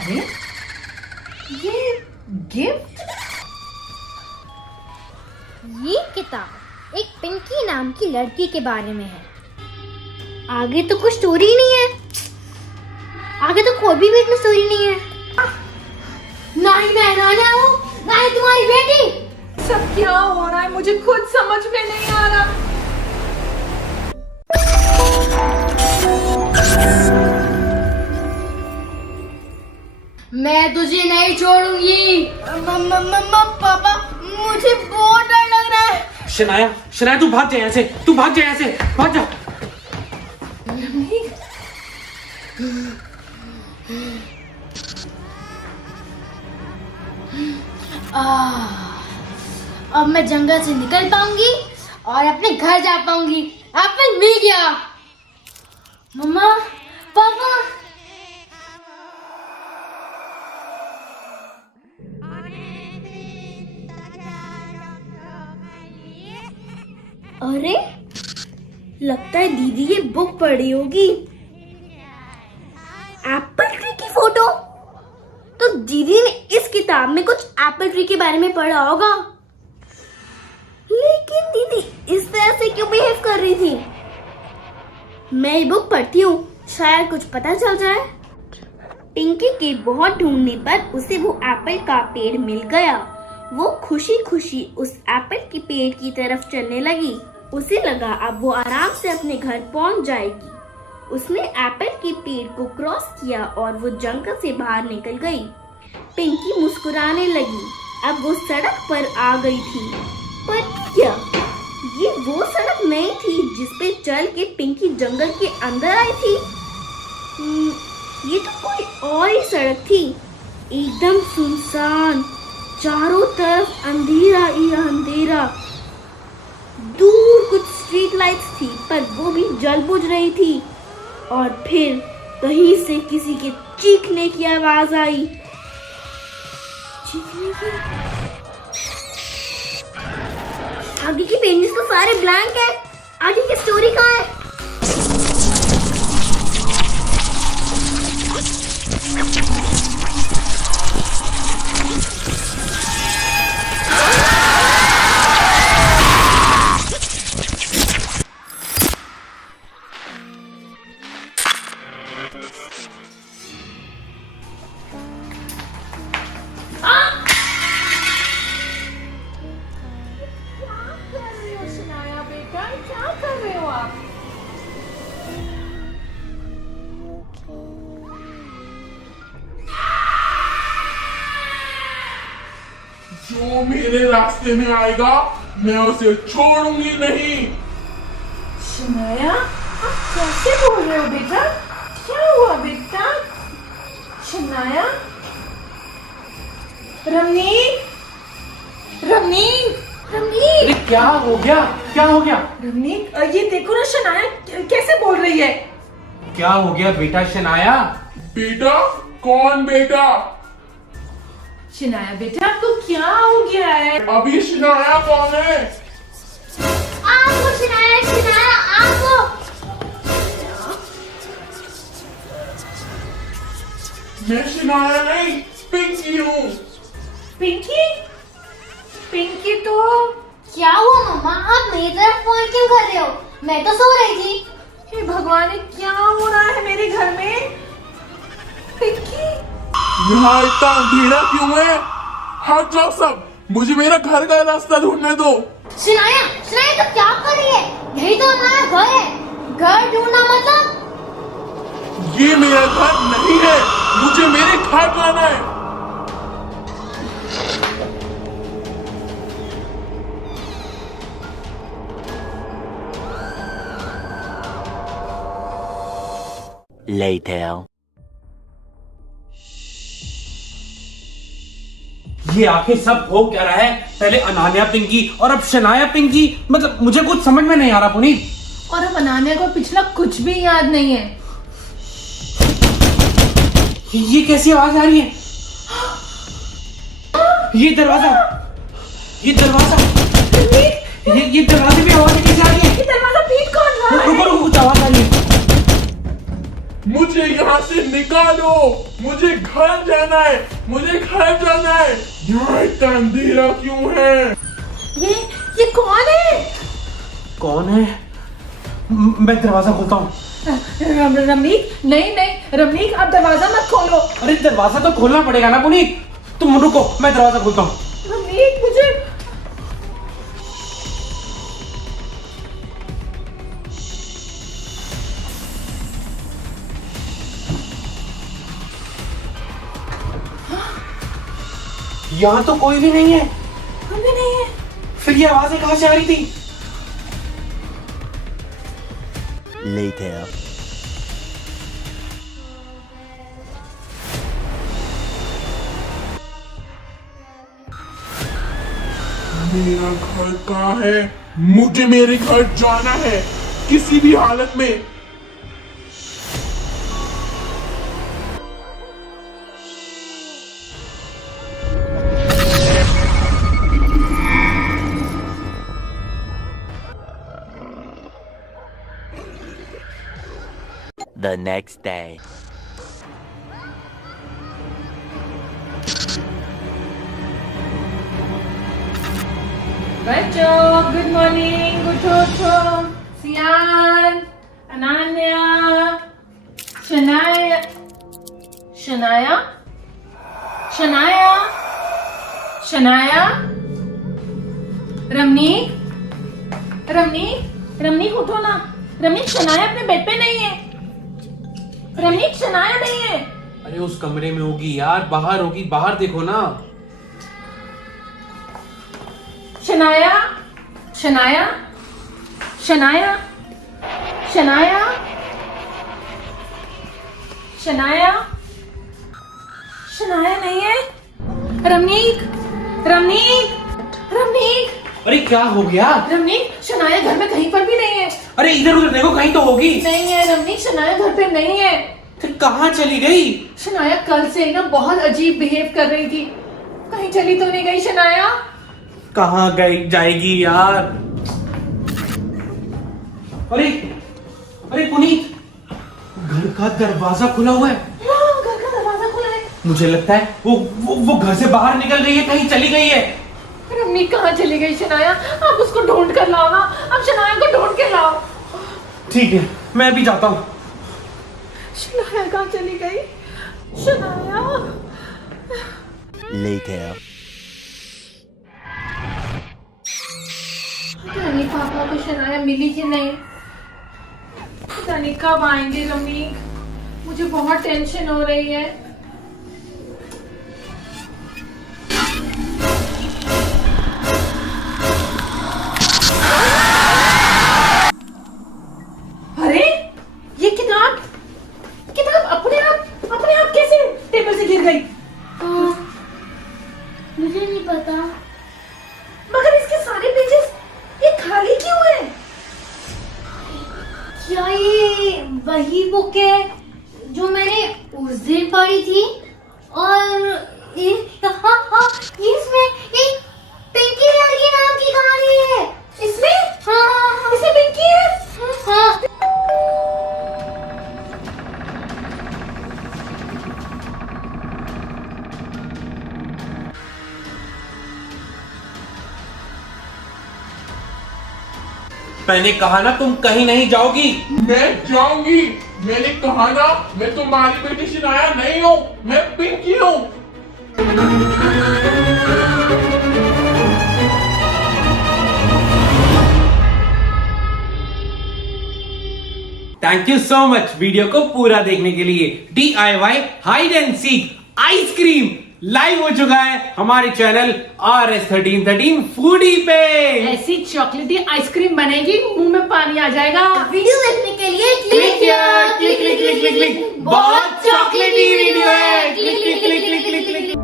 अरे ये गिफ्ट। ये किताब एक पिंकी नाम की लड़की के बारे में है। आगे तो कुछ स्टोरी ही नहीं है। आगे तो कोई भी में स्टोरी नहीं है। ना ही मैं राजा हूँ, ना ही तुम्हारी बेटी। सब क्या हो रहा है मुझे खुद समझ में नहीं आ रहा। मैं तुझे नहीं छोड़ूंगी। पापा मुझे बहुत डर लग रहा है। शनाया, शनाया तू भाग जा यहाँ से, तू भाग जा यहाँ से, भाग जा। अब मैं जंगल से निकल पाऊंगी और अपने घर जा पाऊंगी। एप्पल मिल गया। मम्मा, पापा। अरे लगता है दीदी ये बुक पढ़ी होगी। एप्पल ट्री की फोटो। तो दीदी ने इस किताब में कुछ एप्पल ट्री के बारे में पढ़ा होगा। लेकिन दीदी इस तरह से क्यों बिहेव कर रही थी? मैं ये बुक पढ़ती हूँ, शायद कुछ पता चल जाए। पिंकी के बहुत ढूंढने पर उसे वो एप्पल का पेड़ मिल गया। वो खुशी खुशी उस एप्पल के पेड़ की तरफ चलने लगी। उसे लगा अब वो आराम से अपने घर पहुंच जाएगी। उसने एप्पल के पेड़ को क्रॉस किया और वो जंगल से बाहर निकल गई। पिंकी मुस्कुराने लगी। अब वो सड़क पर आ गई थी। पर क्या ये वो सड़क नहीं थी जिस पे चल के पिंकी जंगल के अंदर आई थी? ये तो कोई और ही सड़क थी, एकदम सुनसान। चारों तरफ अंधेरा ही अंधेरा। दूर कुछ स्ट्रीट लाइट्स थी पर वो भी जल बुझ रही थी। और फिर कहीं से किसी के चीखने की आवाज आई। चीखने की? आगे की पेजेस तो सारे ब्लैंक है। आगे की स्टोरी कहाँ है? जो मेरे रास्ते में आएगा मैं उसे छोड़ूंगी नहीं। शनाया, आप कैसे बोल रहे हो बेटा? क्या हुआ बेटा? शनाया, रवनीत, रवनीत, रवनीत। अरे क्या हो गया, क्या हो गया? रवनीत, ये देखो ना शनाया कैसे बोल रही है। क्या हो गया बेटा शनाया? बेटा? कौन बेटा? शनाया बेटा आपको क्या हो गया है? अभी शनाया कौन है? आपको शनाया, शनाया आपको। मैं शनाया नहीं, पिंकी हूँ। पिंकी? पिंकी तो क्या हुआ मम्मा? आप मेरी तरफ फोन क्यों कर रहे हो? मैं तो सो रही थी। हे भगवान, क्या हो रहा है मेरे घर में? पिंकी, यहाँ इतना अंधेरा क्यों है? हट जाओ सब, मुझे मेरा घर का रास्ता ढूंढने दो। शनाया, शनाया तो क्या कर रही है? यही तो हमारा घर है। घर ढूंढना मतलब? ये मेरा घर नहीं है, मुझे मेरे घर जाना है। Later. ये आखिर सब हो क्या रहा है? पहले अनान्या पिंकी और अब शनाया पिंकी। मतलब मुझे कुछ समझ में नहीं आ रहा पुनीत। और अब अनान्या को पिछला कुछ भी याद नहीं है। ये कैसी आवाज आ रही है? ये दरवाजा, ये दरवाजा, ये दरवाजे में आवाज कैसे आ रही है? ये दरवाजा पीट कौन रहा है? रुको रुको, कुछ आवाज आ रही है। मुझे यहाँ से निकालो, मुझे घर जाना है, मुझे घर जाना है। यहाँ इतना अंधेरा क्यों है? ये कौन है? कौन है? मैं दरवाजा खोलता हूँ। रमनीक, नहीं रमनीक, आप दरवाजा मत खोलो। अरे दरवाजा तो खोलना पड़ेगा ना पुनीत, तुम रुको, मैं दरवाजा खोलता हूँ। रमनीक, मुझे यहाँ तो कोई भी नहीं है। कोई भी नहीं है। फिर ये आवाजें कहाँ से आ रही थी? Later. मेरा घर कहाँ है? मुझे मेरे घर जाना है किसी भी हालत में। The next day. बच्चों, गुड मॉर्निंग, उठो। सियान, अनान्या, शनाया, रमनीक उठो ना। रमनीक, शनाया अपने बेड पे नहीं है। रमनीक, शनाया नहीं है। अरे उस कमरे में होगी यार, बाहर होगी, बाहर देखो ना। शनाया, नहीं है। रमनीक, अरे क्या हो गया? रमनीक, शनाया घर में कहीं पर भी नहीं है। अरे इधर उधर देखो, कहीं तो होगी। नहीं है रमनीक, शनाया घर पे नहीं है। फिर कहाँ चली गई? शनाया कल से ना बहुत अजीब बिहेव कर रही थी। कहीं चली तो नहीं गई शनाया? कहाँ गई जाएगी यार? अरे पुनीत, घर का दरवाजा खुला हुआ है। हाँ, घर का दरवाजा खुला है। मुझे लगता है वो घर से बाहर निकल गई है, कहीं चली गई है। रमनीक कहाँ चली गई शनाया? आप उसको ढूंढ कर लाओ ना। आप शनाया को ढूंढ के लाओ। ठीक है, मैं भी जाता हूँ। शनाया कहाँ चली गई? शनाया। Later. पता नहीं पापा को शनाया मिली कि नहीं। पता नहीं कब आएंगे रमनीक। मुझे बहुत टेंशन हो रही है। अरे ये किताब अपने आप कैसे टेबल से गिर गई? मुझे नहीं पता। मगर इसके सारे पेजेस ये खाली क्यों है? क्या ये वही बुक है जो मैंने उस दिन पढ़ी थी? और हाँ, इसमें एक पिंकी लड़की नाम की कहानी है। इसमें? हाँ, इसमें पिंकी है? हाँ। मैंने कहा ना तुम कहीं नहीं जाओगी। मैं जाऊंगी। मैंने कहा ना, मैं तुम्हारी बेटी शनाया नहीं हूँ, मैं पिंकी हूँ। Thank you so much video को पूरा देखने के लिए। DIY hide and seek ice cream live हो चुका है हमारे चैनल RS1313 फूडी पे। ऐसी चॉकलेटी आइसक्रीम बनेगी, मुंह में पानी आ जाएगा। वीडियो देखने के लिए क्लिक किया, click click click click click. बहुत चॉकलेटी वीडियो है। Click click click click click click.